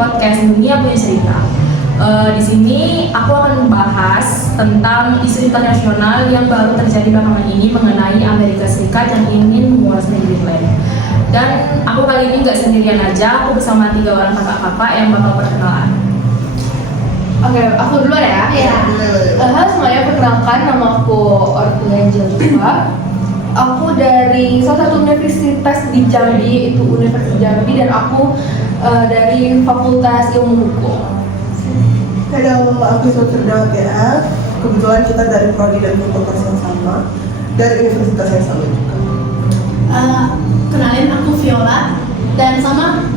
podcast Dunia Punya Cerita. Di sini aku akan membahas tentang isu internasional yang baru terjadi belakangan ini mengenai Amerika Serikat yang ingin menguasai Greenland. Dan aku kali ini nggak sendirian aja, aku bersama 3 orang kakak-kakak yang bakal perkenalan. Oke, aku dulu ya. Iya. Halo semuanya, perkenalkan nama aku Ortega Jelva. Aku dari salah satu universitas di Jambi, yaitu Universitas Jambi, dan aku dari Fakultas Ilmu Hukum. Halo, aku Sotirda GF. Kebetulan kita dari prodi dan fakultas yang sama, dari universitas yang sama juga. Kenalin, aku Viola, dan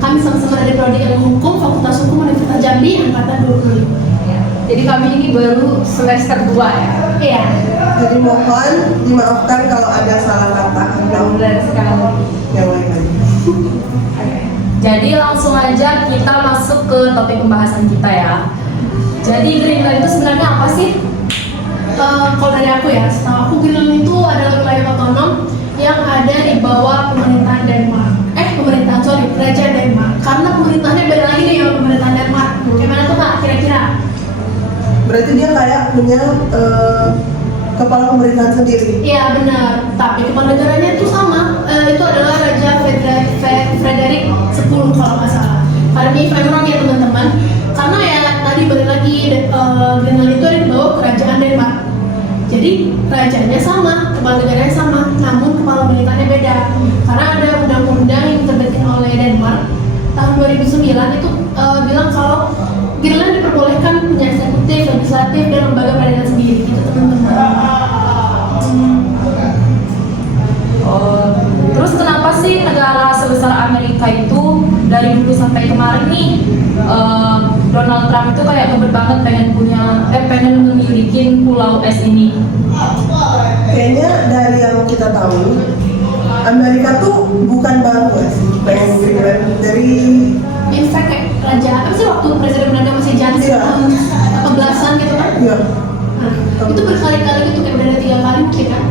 kami sama-sama dari prodi ilmu hukum Fakultas Hukum Universitas Jambi angkatan 25. Jadi kami ini baru semester 2 ya. Iya. Jadi mohon dimaafkan kalau ada salah kata. Benar sekali. Yang lain lagi. Oke. Jadi langsung aja kita masuk ke topik pembahasan kita ya. Jadi Greenland itu sebenarnya apa sih? Kalau dari aku ya, setahu aku Greenland itu adalah wilayah otonom yang ada di bawah pemerintahan Denmark. Kerajaan Denmark. Karena pemerintahnya beda lagi nih sama pemerintahan Denmark. Gimana tuh Kak kira-kira? Berarti dia kayak punya kepala pemerintahan sendiri. Iya benar, tapi kepala negaranya itu sama. Itu adalah Raja Frederick 10 kalau nggak salah. Karena ini wrong ya teman-teman. Karena ya tadi balik lagi Greenland itu ada di bawah kerajaan Denmark. Jadi rajanya sama, kepala negaranya sama, namun kepala pemerintahannya beda. Karena ada undang-undang yang diterbitkan oleh Denmark tahun 2009 itu bilang kalau Greenland diperbolehkan punya eksekutif, legislatif, dan lembaga peradilan sendiri, gitu teman-teman. Terus kenapa sih negara sebesar Amerika itu dari dulu sampai kemarin nih Donald Trump itu kayak kebet banget pengen memiliki pulau es ini? Kayaknya dari yang kita tahu, Amerika tuh bukan baru sih pengen Greenland dari. In fact kayak raja apa sih waktu presiden Belanda masih Johnson Iya. tahun 18-an gitu kan? Ya, Nah, itu berkali-kali gitu kayak udah ada 3 kali mungkin kan?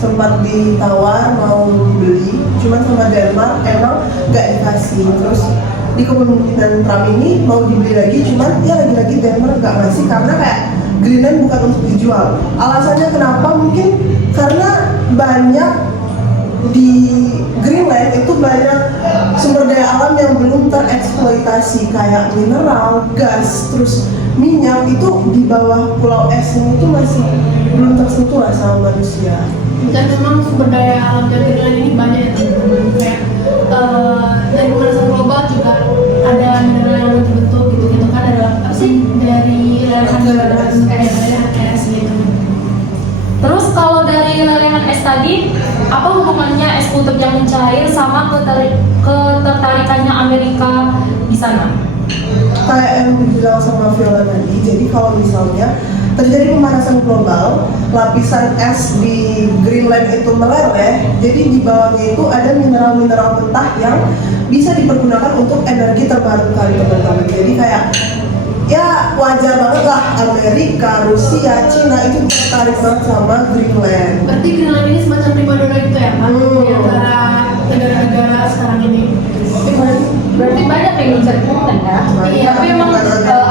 sempat ditawar mau dibeli, cuman sama Denmark emang nggak dikasih. Terus di kepemimpinan Trump ini mau dibeli lagi, cuman ya lagi-lagi Denmark nggak ngasih karena kayak Greenland bukan untuk dijual. Alasannya kenapa? Mungkin karena banyak di Greenland itu banyak sumber daya alam yang belum tereksploitasi kayak mineral, gas, terus minyak itu di bawah pulau es ini tuh masih belum tersentuh lah sama manusia. Dan memang sumber daya alam dari Greenland ini banyak ya teman-teman. Kayak dari pemanasan global juga ada mineral yang terbentuk gitu kan, ada apa sih dari lelehan es gitu. Terus kalau dari lelehan es tadi, apa hubungannya es kutub yang mencair sama ketertarikannya Amerika di sana? Kayak yang dibilang sama Viola tadi, jadi kalau misalnya terjadi pemanasan global, lapisan es di Greenland itu meleleh, jadi di bawahnya itu ada mineral-mineral mentah yang bisa dipergunakan untuk energi terbarukan teman-teman. Jadi kayak ya wajar banget lah Amerika, Rusia, Cina itu tertarik banget sama Greenland. Berarti Greenland ini semacam primadona gitu ya Pak? Di antara negara-negara sekarang ini. Berarti banyak yang bisa Greenland ya. Iya. Tapi emang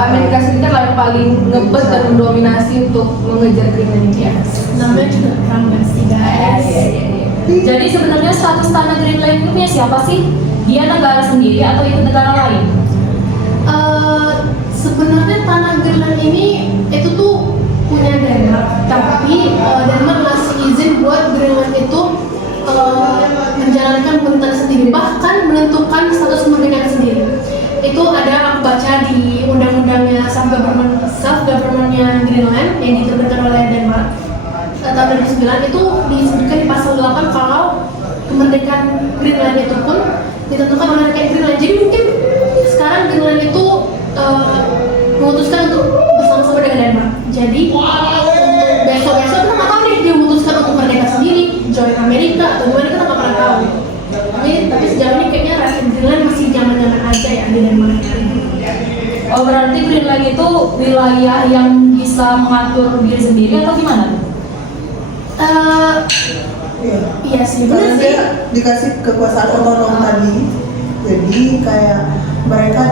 Amerika Serikat lah yang paling ngebet dan mendominasi untuk mengejar Greenland ini ya. Namanya juga Trump sih guys. Jadi sebenarnya status tanah Greenland itu punya siapa sih? Dia negara sendiri atau ikut negara lain? Sebenarnya tanah Greenland ini itu tuh punya Denmark, tapi Denmark ngasih izin buat Greenland itu menjalankan pemerintahan sendiri, bahkan menentukan status kemerdekaan sendiri. Itu ada aku baca di undang-undangnya self-government-nya Greenland yang diterbitkan oleh Denmark tahun 2009 itu disebutkan di pasal 8 kalau kemerdekaan Greenland itu pun ditentukan oleh rakyat Greenland. Jadi mungkin sekarang Greenland itu memutuskan untuk bersama-sama dengan Denmark. Jadi besok-besok kita nggak tahu nih dia memutuskan untuk merdeka sendiri, join Amerika atau gimana, kita nggak pernah tahu. Tapi sejauh ini kayaknya rakyat Greenland masih nyaman-nyaman aja ya di Denmark. Oh berarti Greenland itu wilayah yang bisa mengatur diri sendiri atau gimana? Iya sih, benar Karena sih. dia dikasih kekuasaan otonom tadi, jadi kayak mereka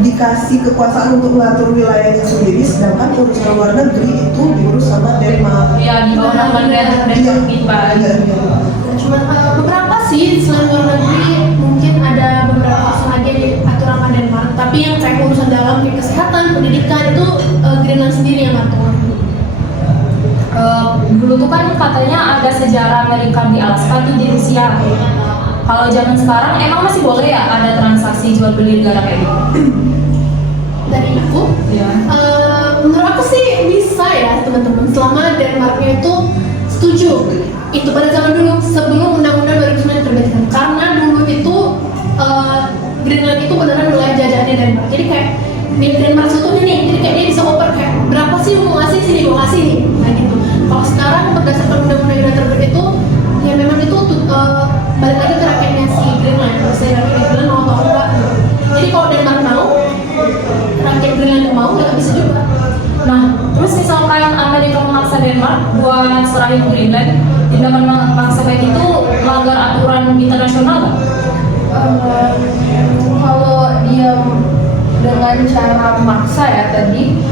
dikasih kekuasaan untuk mengatur wilayahnya sendiri, sedangkan urusan luar negeri itu diurus sama Denmark. Ya di bawah naungan Denmark nih Pak. Iya. Cuma beberapa sih selain luar negeri mungkin ada beberapa pasal lagi di aturan sama Denmark, tapi yang kayak urusan dalam kayak kesehatan, pendidikan itu Greenland sendiri yang ngatur. Dulu tuh kan katanya ada sejarah Amerika di Alaska tuh di Rusia. Kalau zaman sekarang emang masih boleh ya ada transaksi jual beli negara kayak gitu? Dari aku, Iya. menurut aku sih bisa ya teman-teman, selama Denmarknya itu setuju. Itu pada zaman dulu sebelum Undang-Undang 2009 terbitkan, karena dulu itu Greenland itu beneran wilayah jajahannya Denmark. Jadi kayak di Denmark satunya nih, jadi kayak dia bisa oper kayak berapa sih mau ngasih sini, mau ngasih nih, kayak gitu. Kalau sekarang berdasarkan Undang-Undang yang terbit itu, ya memang itu balik lagi ke rakyatnya si Greenland. Saya rakyat Greenland mau atau enggak. Jadi kalau Denmark mau, rakyat Greenland yang mau, nggak bisa juga. Nah, terus misalkan Amerika memaksa Denmark buat serahin Greenland, tindakan memaksa kayak itu melanggar aturan internasional nggak? Kalau dia dengan cara maksa ya tadi,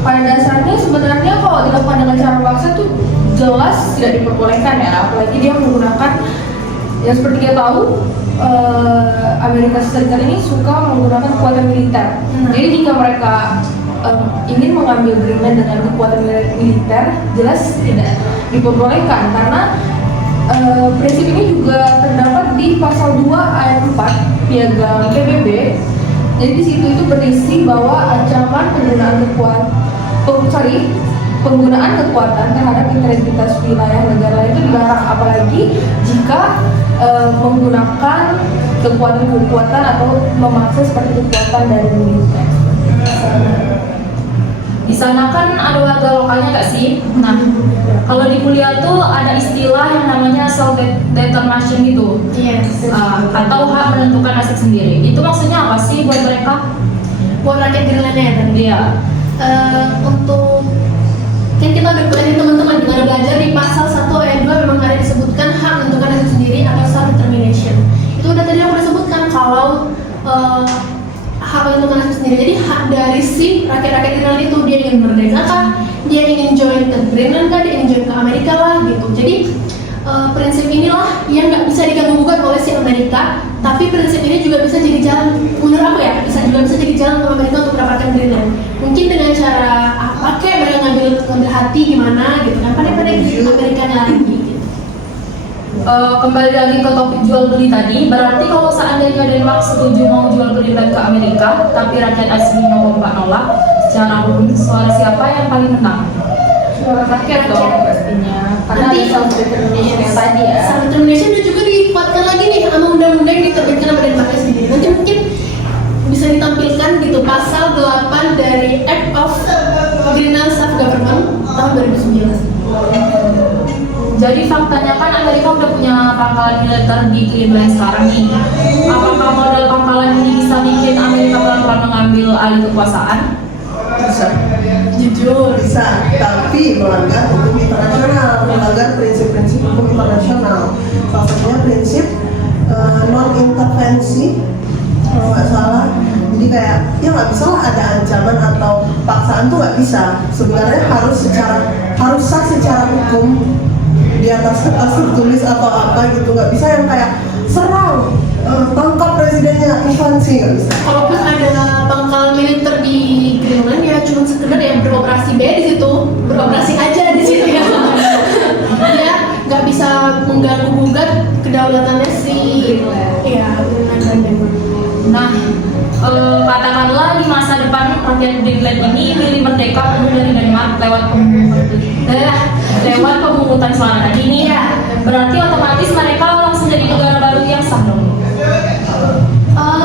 pada dasarnya sebenarnya kalau dilakukan dengan cara maksa tuh jelas tidak diperbolehkan ya, apalagi dia menggunakan yang seperti kita tahu Amerika Serikat ini suka menggunakan kekuatan militer. Jadi jika mereka ingin mengambil Greenland dengan kekuatan militer, jelas tidak diperbolehkan karena prinsip ini juga terdapat di pasal 2 ayat 4 Piagam PBB. Jadi di situ itu berisi bahwa ancaman penggunaan kekuatan terhadap integritas wilayah negara itu dilarang, apalagi jika menggunakan kekuatan atau memaksa seperti kekuatan dari militer. Di sana kan ada warga lokalnya nggak sih? Nah, kalau di kuliah tuh ada istilah yang namanya self-determination gitu. Yes. Atau hak menentukan nasib sendiri. Itu maksudnya apa sih buat mereka? Buat rakyat Greenlandnya ya tadi. Iya. Untuk kan kita udah belajar teman-teman dengan belajar di pasal 1 ayat 2 memang ada disebutkan hak menentukan nasib sendiri atau self determination. Itu udah tadi aku udah sebutkan kalau hak menentukan nasib sendiri. Jadi hak dari si rakyat-rakyat Greenland itu, dia ingin merdeka kah, dia ingin join ke Greenland kah, dia ingin join ke Amerika lah gitu. Jadi prinsip inilah yang nggak bisa diganggu-gugat oleh si Amerika, tapi prinsip ini juga bisa jadi jalan, menurut aku ya, bisa jadi jalan untuk Amerika untuk mendapatkan Greenland. Mungkin dengan cara apa kayak mereka ngambil hati gimana gitu kan, pada Amerikanya lagi gitu. Kembali lagi ke topik jual beli tadi, berarti kalau seandainya Denmark setuju mau jual Greenland ke Amerika, tapi rakyat aslinya kompak nolak, secara hukum suara siapa yang paling menang? Suara rakyat dong pastinya, karena Nanti ada self determination yang tadi ya. self determination dan juga dikuatkan lagi nih sama undang-undang yang diterbitkan sama Denmark sendiri. Nanti mungkin bisa ditampilkan gitu pasal 8 dari Act of Greenland Self-Government tahun 2009. Jadi faktanya kan Amerika udah punya pangkalan militer di Greenland sekarang nih. Apakah modal pangkalan ini bisa bikin Amerika pelan-pelan mengambil alih kekuasaan? Bisa. Jujur. Bisa, tapi melanggar hukum internasional, melanggar prinsip-prinsip hukum internasional. Salah satunya prinsip non-intervensi, kalau nggak salah. Jadi kayak, ya nggak bisa lah ada ancaman atau paksaan tuh nggak bisa. Sebenarnya harus sah secara hukum di atas kertas tertulis atau apa gitu. Nggak bisa yang kayak serang, tangkap presidennya, invasi, nggak bisa. Kalaupun ada pangkalan militer di Greenland ya cuma sekedar ya beroperasi di situ, beroperasi aja di situ ya. Dia nggak bisa mengganggu-gugat kedaulatannya si Greenland dan Denmark. Nah, katakanlah di masa depan rakyat Greenland ini milih merdeka penuh dari Denmark lewat pemungutan suara tadi ini ya. Berarti otomatis mereka langsung jadi negara baru yang sah dong.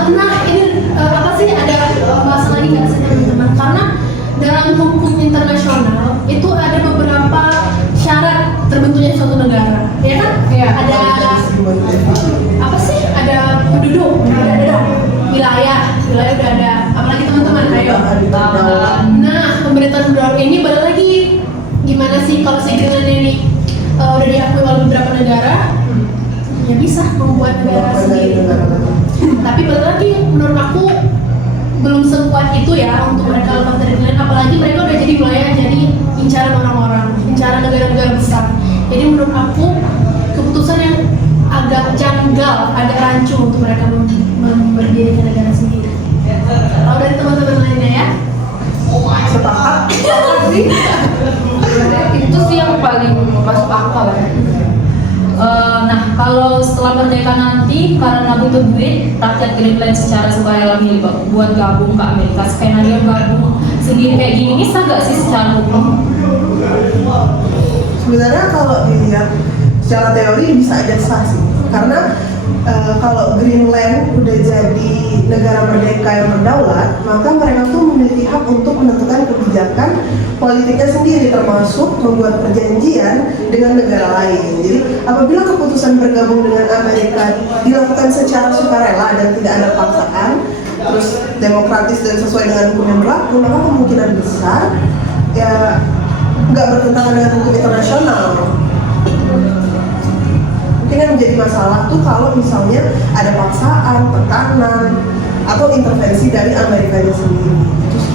Nah ini apa sih ada bahasa lagi nggak sih teman-teman? Karena dalam hukum internasional itu ada beberapa syarat terbentuknya suatu negara, ya kan? Iya. Ada apa sih? Ada penduduk, ada wilayah udah ada. Apalagi teman-teman, ayo. Nah pemerintahan berdaulat ini balik lagi gimana sih kalau si Greenland ini udah diakui oleh beberapa negara, ya bisa membuat negara sendiri. Tapi balik lagi menurut aku belum sekuat itu ya untuk mereka lepas dari Greenland, apalagi mereka udah jadi wilayah jadi incaran orang-orang, incaran negara-negara besar. Jadi menurut aku keputusan yang agak janggal, agak rancu untuk mereka berdirikan negara sendiri. Tahu dari teman-teman lainnya ya? Sepakat sih. Itu sih yang paling masuk akal ya. Nah, kalau setelah merdeka nanti, karena butuh duit, rakyat Greenland secara sukarela milih buat gabung ke Amerika. Skenario gabung sendiri kayak gini bisa nggak sih secara hukum? Sebenarnya kalau dilihat secara teori bisa aja sah sih, karena kalau Greenland udah jadi negara merdeka yang berdaulat, maka mereka tuh memiliki hak untuk menentukan kebijakan politiknya sendiri, termasuk membuat perjanjian dengan negara lain. Jadi apabila keputusan bergabung dengan Amerika dilakukan secara sukarela dan tidak ada paksaan, terus demokratis dan sesuai dengan hukum yang berlaku, maka kemungkinan besar ya nggak bertentangan dengan hukum internasional. Mungkin yang menjadi masalah tuh kalau misalnya ada paksaan, tekanan, atau intervensi dari Amerikanya sendiri. Itu sih.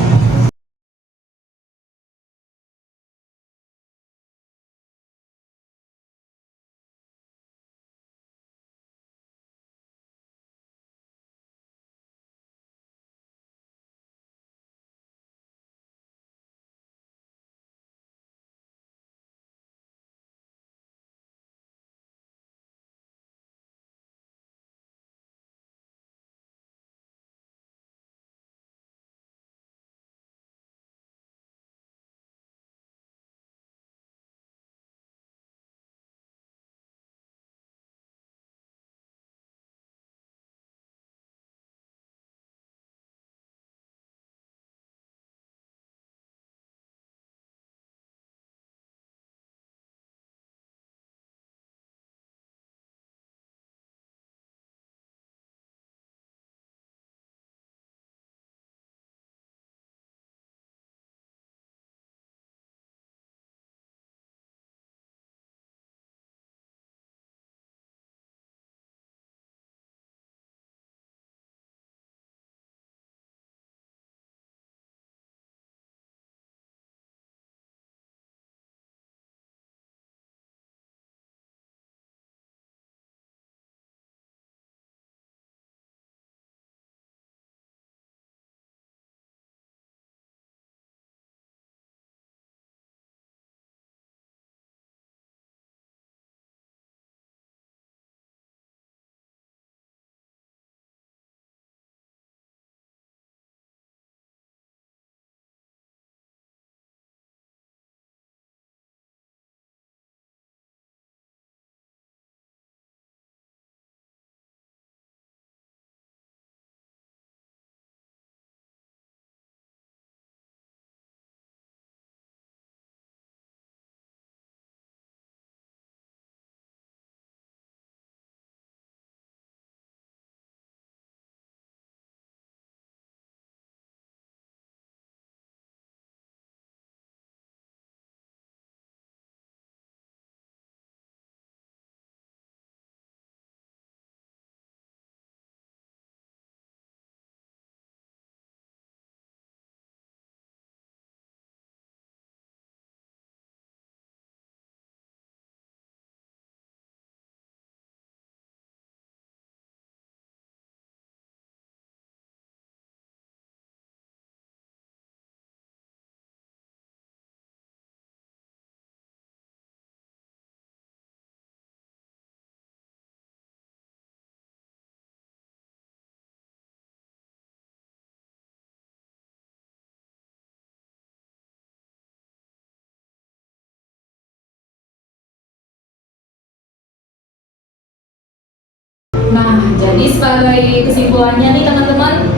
Nah, jadi sebagai kesimpulannya nih teman-teman,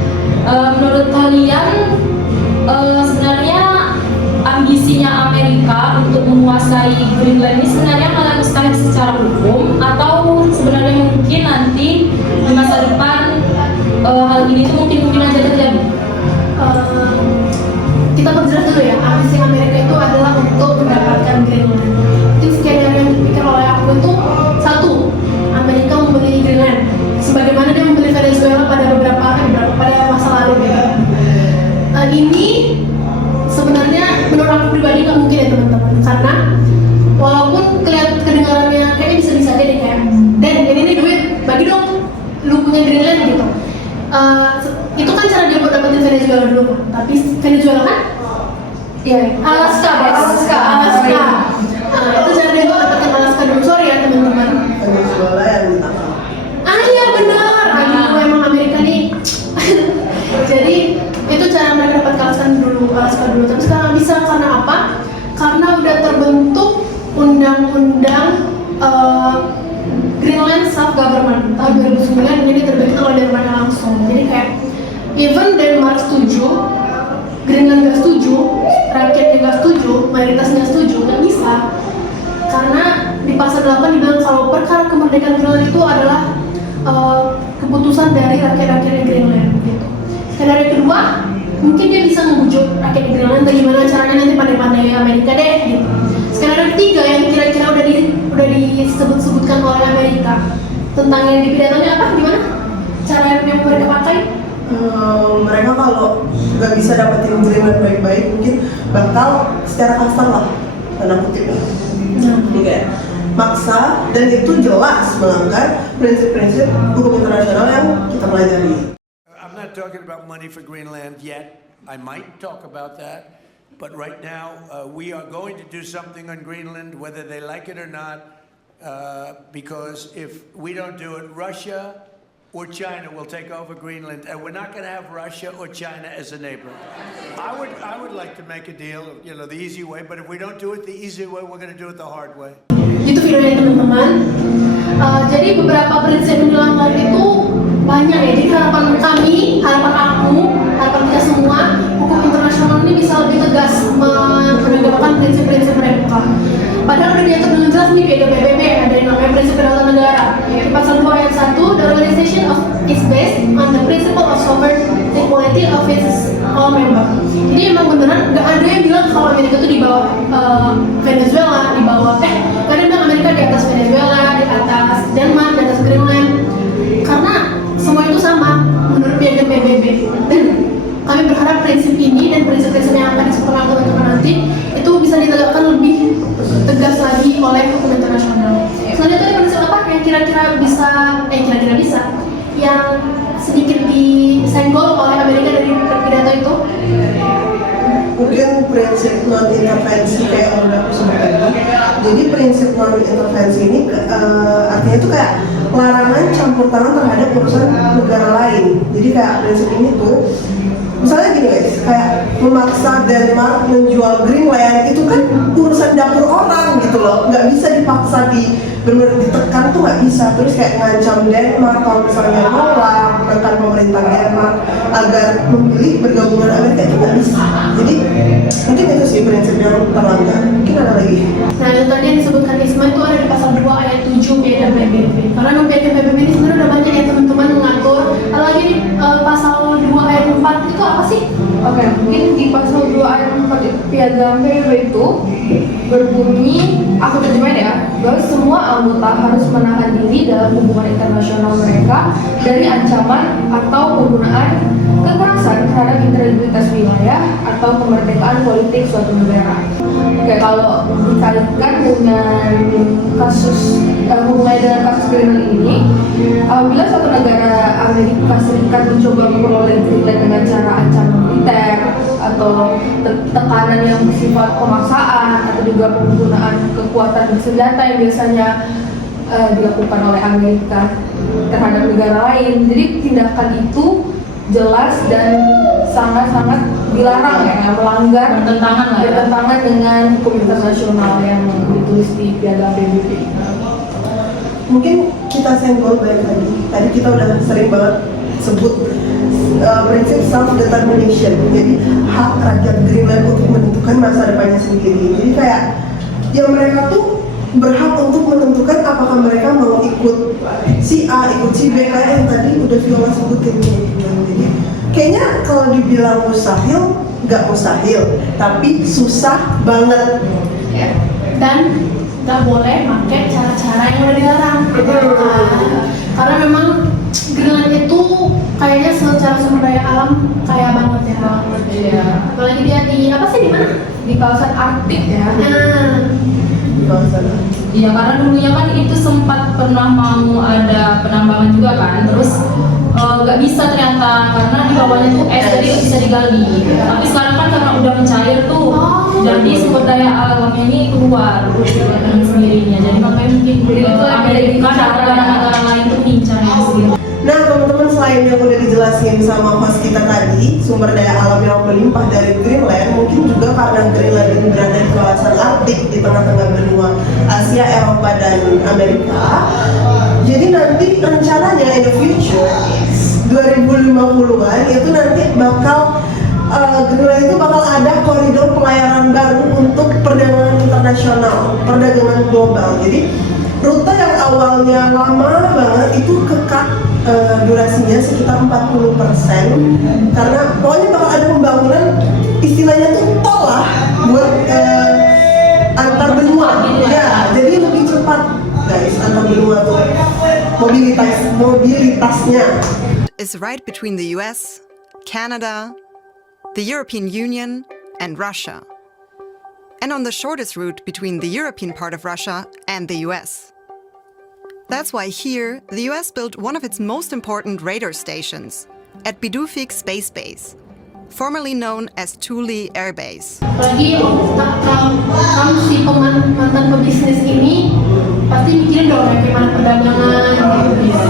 menurut kalian sebenarnya ambisinya Amerika untuk menguasai Greenland ini sebenarnya malah mustahil secara hukum, atau sebenarnya mungkin nanti di masa depan hal ini tuh mungkin aja terjadi? Kita perjelas dulu ya, ambisi Amerika itu adalah untuk mendapatkan Greenland. Itu skenario yang dipikir oleh aku itu satu, Amerika membeli Greenland sebagaimana dia membeli Venezuela pada masa lalu gitu. Venezuela dulu kan, tapi Venezuela kan? Iya. Alaska. Nah, itu cara dia mendapatkan Alaska dulu. Sorry ya teman-teman. Venezuela yang ditangkap. Iya benar. Aduh emang Amerika nih. Jadi itu cara mereka dapat Alaska dulu. Tapi sekarang nggak bisa karena apa? Karena udah terbentuk undang-undang Greenland Self Government tahun 2009, jadi terbentuk oleh Denmark langsung. Jadi kayak even Denmark setuju, Greenland nggak setuju, rakyatnya nggak setuju, mayoritas nggak setuju, nggak bisa. Karena di pasal 8 dibilang kalau perkara kemerdekaan Greenland itu adalah keputusan dari rakyat-rakyat Greenland gitu. Skenario kedua, mungkin dia bisa membujuk rakyat Greenland bagaimana caranya nanti pandai-pandai Amerika deh gitu. Skenario ketiga yang kira-kira udah disebut-sebutkan oleh Amerika tentang yang dipidananya apa, gimana? Cara yang mereka pakai? Mereka kalau nggak bisa dapetin Greenland baik-baik mungkin bakal secara kasar lah, tanda kutip. Jadi kayak maksa, dan itu jelas melanggar prinsip-prinsip hukum internasional yang kita pelajari. I'm not talking about money for Greenland yet. I might talk about that. But right now, we are going to do something on Greenland, whether they like it or not, because if we don't do it, Russia or China will take over Greenland, and we're not going to have Russia or China as a neighbor. I would like to make a deal, you know, the easy way, but if we don't do it the easy way, we're going to do it the hard way. Itu videonya teman-teman. Jadi beberapa prinsip yang dilanggar itu banyak ya. Jadi harapan kami, harapan aku, harapan kita semua, hukum internasional ini bisa lebih tegas menegakkan prinsip-prinsip mereka. Padahal udah diatur dengan jelas nih PBB, ada yang namanya prinsip kedaulatan negara. Di pasal 2 ayat 1, the organization is based on the principle of sovereign equality of its all member. Jadi emang beneran nggak ada yang bilang kalau Amerika itu di bawah Venezuela, di bawah gak ada yang bilang Amerika di atas Venezuela, di atas Denmark, di atas Greenland. Karena semua itu sama menurut piagam PBB. Dan kami berharap prinsip ini dan prinsip-prinsip yang akan disepakati teman-teman nanti itu bisa ditegakkan lebih tegas lagi oleh hukum internasional. Selanjutnya prinsip apa yang kira-kira bisa yang sedikit disenggol oleh Amerika dari pidato itu? Mungkin prinsip non-intervensi kayak yang udah aku sebut tadi. Jadi prinsip non-intervensi ini artinya itu kayak larangan campur tangan terhadap urusan negara lain. Jadi kayak prinsip ini tuh, misalnya gini guys, kayak memaksa Denmark menjual Greenland itu kan urusan dapur orang gitu loh, nggak bisa dipaksa benar ditekan tuh nggak bisa. Terus kayak ngancam Denmark kalau misalnya nolak menekan pemerintah Denmark agar memilih bergabung dengan Amerika itu nggak bisa. Jadi mungkin itu sih prinsip yang terlanggar. Mungkin ada lagi. Nah yang tadi yang disebutkan Isma itu ada di pasal 2 ayat 7 piagam PBB. Karena piagam PBB ini sebenarnya udah banyak ya teman-teman mengatur. Lagi di pasal 2 ayat 4 itu apa sih? Oke, mungkin di pasal 2 ayat 4 piagam PBB itu berbunyi, aku terjemahin ya, bahwa semua anggota harus menahan diri dalam hubungan internasional mereka dari ancaman atau penggunaan kekerasan terhadap integritas wilayah atau kemerdekaan politik suatu negara. Oke, kalau dikaitkan dengan kasus hubungannya dengan kasus Greenland ini, apabila suatu negara Amerika Serikat mencoba memperoleh Greenland dengan cara ancaman militer atau tekanan yang bersifat pemaksaan atau juga penggunaan kekuatan bersenjata yang biasanya dilakukan oleh Amerika terhadap negara lain. Jadi tindakan itu jelas dan sangat-sangat dilarang ya, melanggar bertentangan dengan hukum internasional yang ditulis di piagam PBB. Mungkin kita senggol balik lagi. Tadi kita udah sering banget sebut prinsip self-determination. Jadi hak rakyat Greenland untuk menentukan masa depannya sendiri. Jadi kayak ya mereka tuh berhak untuk menentukan apakah mereka mau ikut si A, ikut si B, kayak yang tadi udah Viola sebutin. Jadi kayaknya kalau dibilang mustahil, nggak mustahil, tapi susah banget. Ya. Dan nggak boleh pakai cara-cara yang udah dilarang. Karena memang Greenland itu kayaknya secara sumber daya alam kaya banget ya. Iya. Apalagi dia di apa sih, di mana? Di kawasan Arktik ya. Iya, karena dulunya kan itu sempat pernah mau ada penambangan juga kan, terus nggak bisa ternyata karena di bawahnya tuh es jadi nggak bisa digali. Tapi sekarang kan karena udah mencair tuh, jadi sumber daya alamnya ini keluar dengan sendirinya. Jadi makanya mungkin itu Amerika dan negara-negara lain tuh mengincar yang sendiri. Nah teman-teman, selain yang udah dijelasin sama host kita tadi, sumber daya alam yang melimpah dari Greenland, mungkin juga karena Greenland ini berada di kawasan Arktik di tengah-tengah benua Asia, Eropa, dan Amerika. Jadi nanti rencananya in the future 2050-an itu nanti bakal Greenland itu bakal ada koridor pelayaran baru untuk perdagangan internasional, perdagangan global. Jadi rute yang awalnya lama banget itu kekal durasinya sekitar 40%, karena pokoknya bakal ada pembangunan istilahnya tuh tol lah buat antar benua ya, jadi lebih cepat guys antar benua tuh mobilitasnya. Is right between the US, Canada, the European Union, and Russia, and on the shortest route between the European part of Russia and the US. That's why here, the US built one of its most important radar stations at Bidufik Space Base, formerly known as Thule Air Base. Apalagi kamu si mantan pebisnis ini pasti mikirin dong bagaimana perdagangan gitu.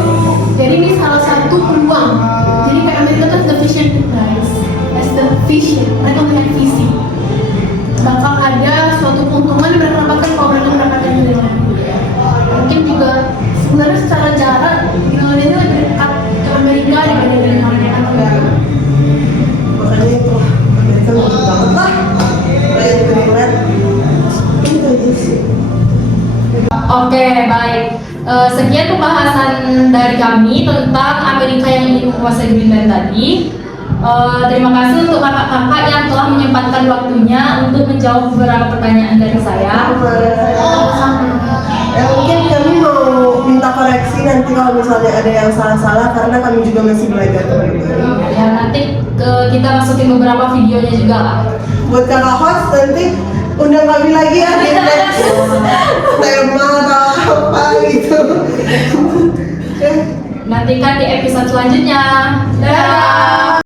Jadi ini salah satu peluang. Jadi kayak Amerika tuh the vision guys, as the vision, mereka punya visi. Bakal ada suatu keuntungan yang mereka dapatkan kalau mereka mendapatkan Greenland. Mungkin juga sebenarnya secara jarak Greenland itu lebih dekat ke Amerika dibanding dengan Amerika Tenggara. Makanya itu Amerika lebih banget lah kayak Greenland. Itu aja sih. Oke, baik. Sekian pembahasan dari kami tentang Amerika yang ingin menguasai Greenland tadi. Terima kasih untuk kakak-kakak yang telah menyempatkan waktunya untuk menjawab beberapa pertanyaan dari saya. Mungkin kami mau minta koreksi nanti kalau misalnya ada yang salah-salah, karena kami juga masih belajar teman-teman. Ya, nanti kita masukin beberapa videonya juga lah. Buat kakak host nanti undang kami lagi ya di next tema atau apa gitu. Nantikan di episode selanjutnya. Dadah.